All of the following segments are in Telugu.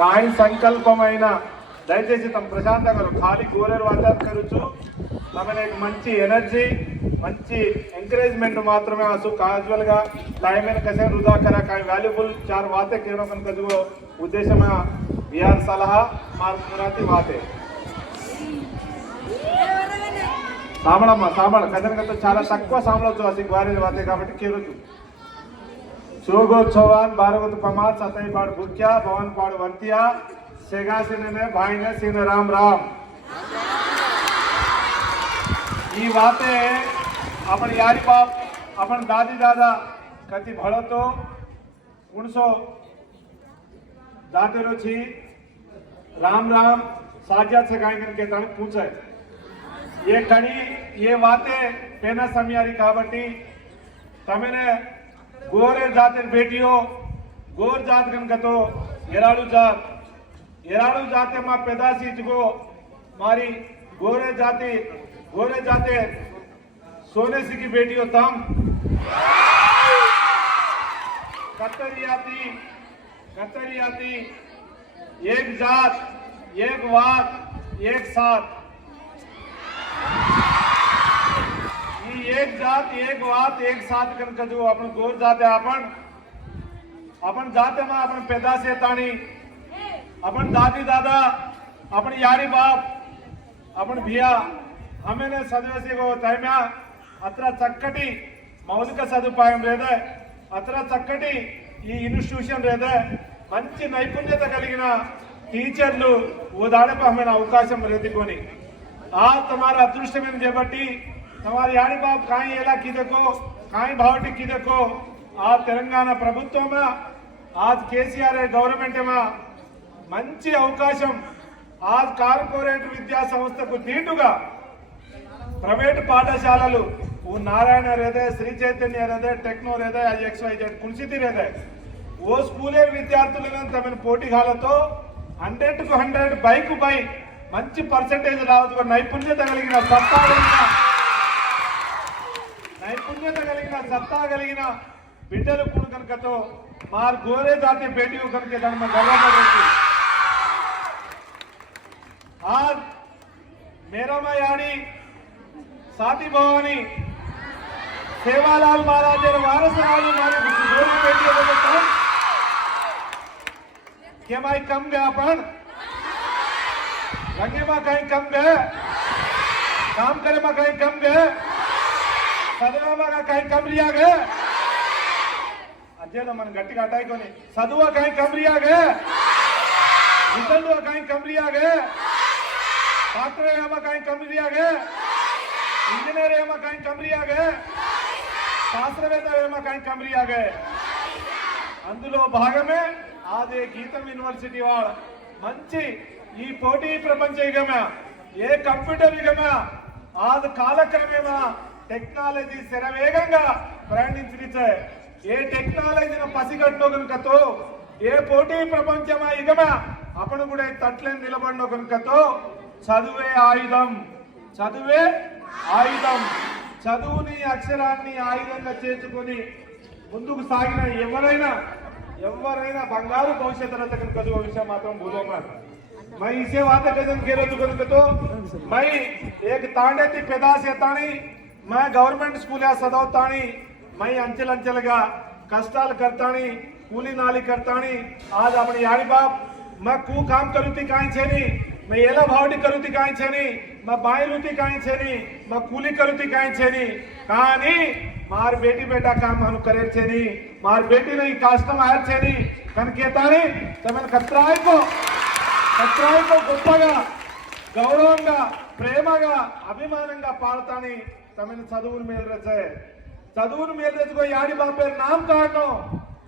काही संकल्पమైన దయచేసి తమ ప్రశాంతంగా ఖాళీ గోరేరు వాతావరణం కరుచు తమने एक మంచి एनर्जी మంచి ఎంకరేజ్మెంట్ మాత్రమే असो कैजुअल గా टाइम में कैसे वृथा करा काही वैल्यूबल चार बातें कहनो कन कजो उद्देश्य में बिहार सलाह मार्ग मुराती बातें సామళమ్మ సామళ కథనకతో చాలా తక్కువ సామళొచ్చు అసి గ్వారే వాతే కాబట్టి కేరుచు चोगो चौहान बारगत पमार सतई पाड़ भुक्या भवन पाड़ वर्तिया सेगा सिने भाई ने सिने राम राम ये बातें अपन यारी बाप अपन दादी दादा कति भड़ो तो 1900 जाते रो छी राम राम साज्या से गाय के तन पूछे ये कड़ी ये बातें पेना समयारी काबटी तमेने गोरे जाते बेटियों गोर जात कनकतो एराडू जाते मा पेदासी को मारी गोरे जाते सोने सी की बेटियों तम कतरियाती एक जात एक वात एक साथ एक जात एक वात एक साथ कनक जो अपन गोर जाते अपन जाते में अपन पैदाश येतानी अपन दादी दादा अपन यारी बाप अपन भिया हमें सदवसी को टाइम्या अत्र चक्कटी मौलिक सदुपायं रेदे अत्र चक्कटी ఈ ఇన్స్టిట్యూషన్ रेदे మంచి నైపుణ్యత కలిగిన టీచర్లు ఓదాడకు हमें అవకాశం रेदिकोनी आ तुम्हारा अदृष्टమైన जेबట్టి हमारे यारी बाप कहीं एला की देखो कहीं भावटी की देखो आज तेलंगाना प्रभुत्व में आज केसीआर गवर्नमेंट में मंची अवकाशम आज कार्पोरेट विद्या संस्थ को दीटुगा प्రైవేట్ పాఠశాలలు वो नारायण रेदे श्री चैतन्य रेदे टेक्नो रेदे XYZ कुणसिति रेदे वो स्कूले विद्यार्थुలను తమను పోటీ గాలతో 100 కు 100 బైక్ బై మంచి పర్సెంటేజ్ రావచ్చు నైపుణ్యత కలిగిన सत्ता కలిగిన బిడ్డలు కూడా కనుకతో मार गोरे जाते बेटियों करके दान में गर्व करती आज मेरा यानी साथी भवानी सेवालाल महाराज वारस राजू मारे गोरी बेटियों को कम क्या भाई कम गया अपन रंगे में कहीं कम गए काम करे में कहीं कम गए सदवा कहीं कम लिया गए अजय मन गट्टी हटाई को सदुआ कहीं कम लिया गए रिजल्ट कहीं कम लिया गए डॉक्टर कहीं कम लिया गए इंजीनियर कहीं कम लिया गए शास्त्रवेत्त कहीं कम लिया गए अंदुलो भागमे आज गीतम यूनिवर्सिटी वाल मंची ఈ పోటీ ప్రపంచ యుగమే ఏ కంప్యూటర్ యుగమే ఆది కాలక్రమేమా టెక్నాలజీ శరవేగంగా ప్రయాణించితే ఏ టెక్నాలజీని పసిగట్టో గనుకతో ఏ పోటీ ప్రపంచమా యుగమే అప్పుడు కూడా తట్లేని నిలబడనో గనుకతో చదువే ఆయుధం చదువుని అక్షరాన్ని ఆయుధంగా చేసుకొని ముందుకు సాగిన ఎవరైనా బంగారు భవిష్యత్తు రచన కదువ విషయం మాత్రం భూలోమా मैं इसे बात कजन खेलो तो मैं एक तांडे थी पेदास येतानी मैं गवर्नमेंट स्कूल या सदवतानी मैं अंचल कष्टाल करतानी कूली नाली करतानी आज अपने यारी बाप मैं कू काम करूती काई छेनी मैं एला भावटी करूती काई छेनी मैं बाई लूती काई छेनी मैं कूली करूती काई छेनी कहानी मार बेटी बेटा काम हम करे छेनी मार बेटी नहीं कास्टम आयर छेनी कनकेतानी तमन खतराई को గొప్పగా గౌరవంగా ప్రేమగా అభిమానంగా పాడతాని తమని చదువును మేలు యాడి బాపే नाम काढनो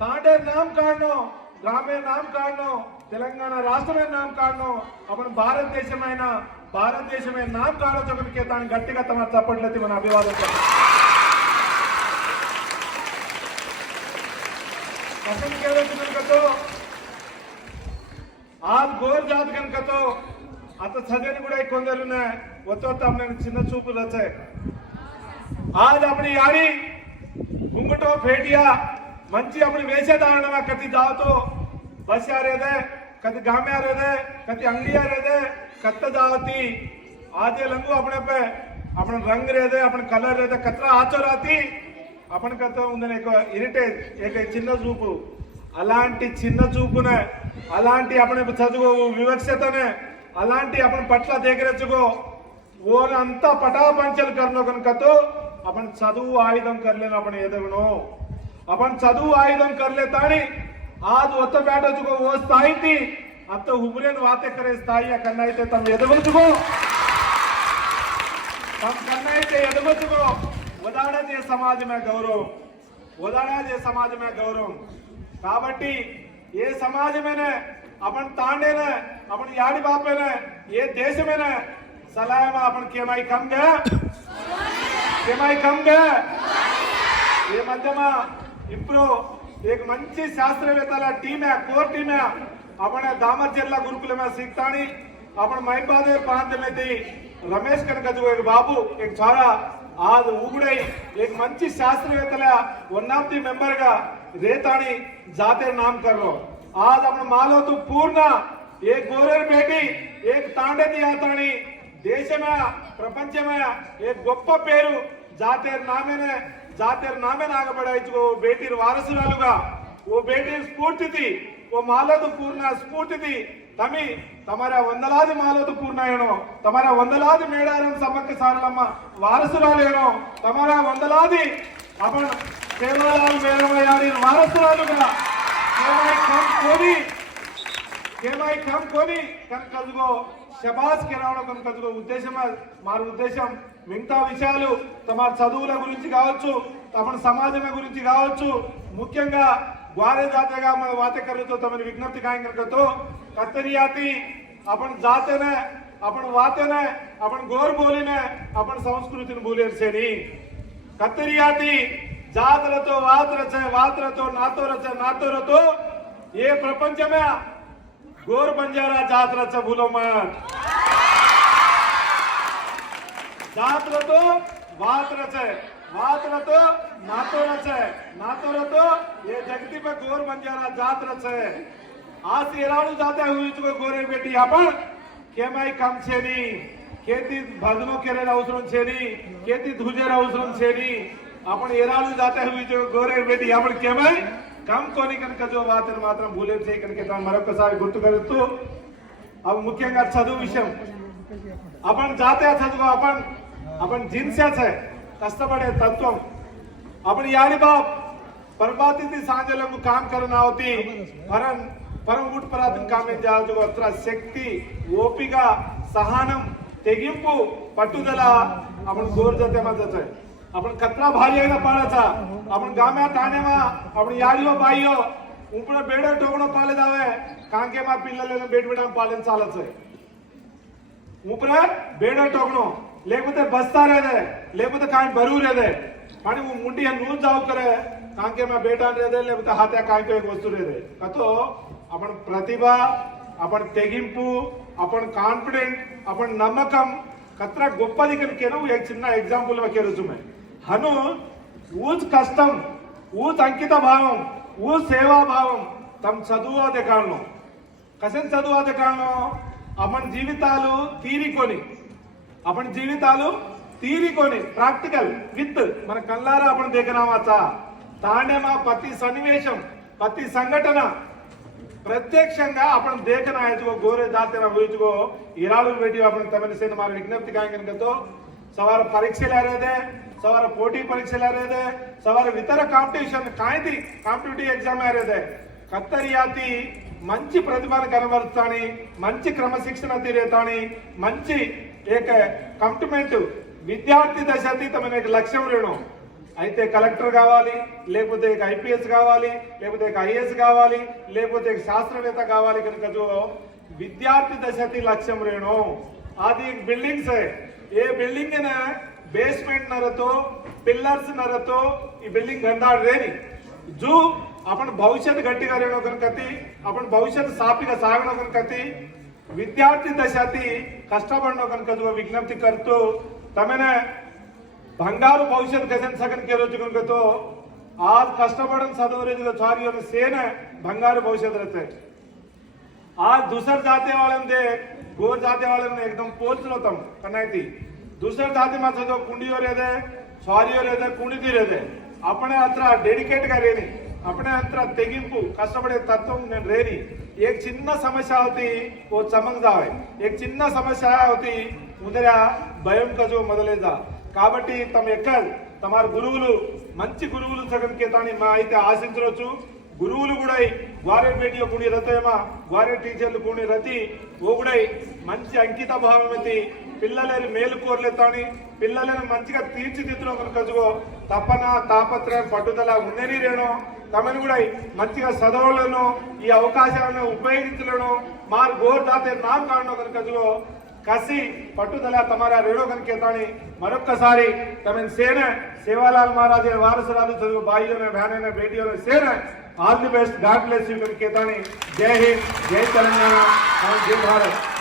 तांडे नाम काढनो ग्रामे नाम काढनो तेलंगाना राष्ट्र में नाम काढनो अपन भारत देश में नाम काढो जगन के तान गट्टिगा तम चप्पट्लती मन अभिवादन पसंद केलो आज गोर जात कनकतो आता सजन गुड़ा कोंदर चिन्ह चूप रचे आज अपनी यारी घुंगटो फेटिया मंची अपनी वेशधारण में कति जाओ तो बस यारे दे कति गाम्या रहते कति अंगड़िया रहते कत्त जाती आजे लंगू अपने पे अपन रंग रहते अपन कलर रहते कतरा आचो राती अपन कत्त उंदने एक इरिटेट एक చిన్న చూపు అలాంటి చిన్న చూపునే అలాంటి अपने చదువు వివక్షతనే అలాంటి अपन పట్ల దేగరెచ్చుకో वो अंता पटा पंचल करनो कनक तो अपन चदुवु आयुधम कर लेना अपन एदगनो अपन चदुवु आयुधम कर लेता आज ಒತ್ತ ಬ್ಯಾಟಚುಕೋ वो स्थाई थी अब तो हुबरेन बातें करे स्थाई या करना ही तम एदगचुको तम करना ही एदगचुको वदाड़ा जे समाज में गौरव वदाड़ा जे समाज में गौरव కాబట్టి ये समाज में ने अपन तांडे ने अपन याड़ी बापे ने ये देश में ने सलाह अपन केमाई कम गया ये मध्यमा इप्रो एक मंची शास्त्रवेत्तల टीम है कोर टीम है अपने दामर जिला गुरुकुल में सीखतानी अपन महिबादेव प्रांत में थी रमेश कनकजु एक बाबू एक छोरा आज उगड़ई एक मंची शास्त्रवेत्तల वन ऑफ दी मेंबर गा रेतानी जाते नाम कर लो आज अपन मालो तो पूर्ण एक गोरेर बेटी एक तांडे दी आतानी देश में प्रपंच में एक गोप पेरू जातेर नामे नागबड़ा बेटी वारसुरालुगा वो बेटी स्फूर्ति थी वो मालद पूर्ण स्फूर्ति थी तमी तमारा वंदलादि मालद पूर्ण एनो तमारा वंदलादि मेडारम समक्क सारलम्म वारसुरालेनो तमारा वंदलादि अपन सेवालाल मेरमयारी वारसुरालुगा केमाई कम कोनी कनकजुगो शबास के रावడం కనుక ఉద్దేశం మారు ఉద్దేశం మిగతా విషయాలు తమ చదువుల గురించి కావచ్చు తమ సమాజం గురించి కావచ్చు ముఖ్యంగా గ్వారే జాతేగా మన వాతే కరుతో తమ విజ్ఞప్తి కాయంకతో కత్తరియాతి अपन जाते ने अपन वाते ने अपन गोर बोली ने अपन संस्कृति भूले सेनी कत्तरियाती जातरतो वातरतो नातो रतो ये प्रपंच में गोर बंजारा जातरच भूलो मत जातरतो वातरच नातो रतो ये जगती पे गोर बंजारा जातरच आज एराणु जाते हुई तो गोरे बेटी अपन केमाई कम छेनी खेती भजनो केरे अवसरम छेनी खेती धुजेर अवसरम छेनी अपन एराणु जाते हुई तो गोरे बेटी अपन केमाई कम कोनी कनक जो वातन मात्रम भूले छे कनके ता मरొకసారి గుర్తు కరుతూ अब ముఖ్యంగా చదువు విషయం अपन जाते చదువు अपन जिनसे कष्टपड़े तत्व अपन यारी बाप परबाती थी सांजलों को काम करना होती परम उठ परातन काम जो अत्र शक्ति ओपिका सहनम तेगिंपु पट्टुदल अपन गोर जते मत जते अपन कतरा भारी आईना पाळाचा अपन गाम्या ताणेमा अपन यारियो बाईयो ऊपर बेडो टोगणो पाले दावे कांके मा पिल्ललेन बेड बिडाम पालन चालच ऊपर बेडो टोगणो लेకపోతే बस्ता रहदे लेకపోతే काई बरू रहदे आणि वो मुंडी नून जाव करे कांके मा बेटा रहदे लेకపోతే हात्या काई तो एक वस्तु रहदे कतो अपन प्रतिभा अपन तेगिंपु अपन कॉन्फिडेंट अपन नमकम कतरा गोप्पदी कनकेनो एक చిన్న एग्जांपल में केरुचु मैं हनु ऊज कष्टम ऊज अंकित भावम ऊज सेवा भावम तम చదువుదే కారణం కసెన్ చదువుదే కారణం अपन జీవితాలు తీరికొని ప్రాక్టికల్ విత్ మన కళ్ళారా आपण देखना वाचा तांडेमा प्रति सन्निवेशम प्रति संघटन प्रत्यक्षంగా आपण देखना है जो गोरे जातेना हुईजो इरालू बेटी आपण तमने से हमारे विज्ञप्ति कांगन तो सवार परीक्षा ले रहे थे सवार पोटी परीक्षा ले रहे थे सवार इतर कांपिटिशन कायदी कांपिटिटिव एग्जाम आ रहे थे कत्तरियाती మంచి ప్రతిభను కనబరుస్తాని మంచి క్రమశిక్షణ తీరేతాని మంచి एक కమిట్మెంట్ విద్యార్థి దశతి తమ एक లక్ష్యం రేణు అయితే కలెక్టర్ కావాలి లేకపోతే एक ఐపీఎస్ కావాలి లేకపోతే एक ఐఏఎస్ కావాలి లేకపోతే एक శాస్త్రవేత్త కావాలి కనుక जो विद्यार्थी दशती लक्ष्यम रेणु आदि एक बिल्डिंग्स है ये बिल्डिंग है ना बेसमेंट न रहतो पिलर्स न रहतो ये बिल्डिंग गंदाड़ रेनी जो अपन भविष्य गट्टिगा रेणो कनकती अपन भविष्य सापिगा सागणो कनकती विद्यार्थी दशाती कष्टपडणो कनक जो विज्ञप्ति करतो तमेने बंगारू भविष्य कसन सगन केरो कनक तो आज कष्टपडन चदवरे जो चारियों सेने बंगारू भविष्य रहते आज दूसर जाति वाले दे गोर जाति वाले ने एकदम पोच लो तम कनाई दूसर जाति में तो कुंडी हो रहे थे स्वारी हो रहे थे कुंडी थी रहे थे अपने हत्र डेडिकेट का रेनी अपने हत्र तेगिंपु कष्टपड़े तत्व నేను రేని एक చిన్న సమస్య होती वो चमक जावे एक చిన్న సమస్య होती मुदरा భయం కజో మొదలేదా కాబట్టి తమ ఎక్కడ తమారు గురువులు మంచి గురువులు జగన్కే తాని మా అయితే ఆశించవచ్చు గురువులు కూడా గ్వారే బేటియో కుని రతేమా గ్వారే టీచర్లు కుని రతి ఓ కూడా మంచి అంకిత భావం ఎత్తి పిల్లలని మేలు కోరలేతాని పిల్లలను మంచిగా తీర్చిదిద్దులో కనుకో తపన తాపత్రయం పట్టుదల ఉన్నని రేణో తమను కూడా మంచిగా చదవలను ఈ అవకాశాలను ఉపయోగించలను మారు గోర్ దాతే నామ్ కారణం కనుకో కసి పట్టుదల తమరా రేడో కనుకేతాని మరొక్కసారి తమన్ సేన సేవాలాల్ మహారాజ్ వారసురాలు చదువు భాయియోనే బహనైన బేటియోనే సేన all the best God bless you కనుకేతాని జై హింద్ జై తెలంగాణ జై భారత్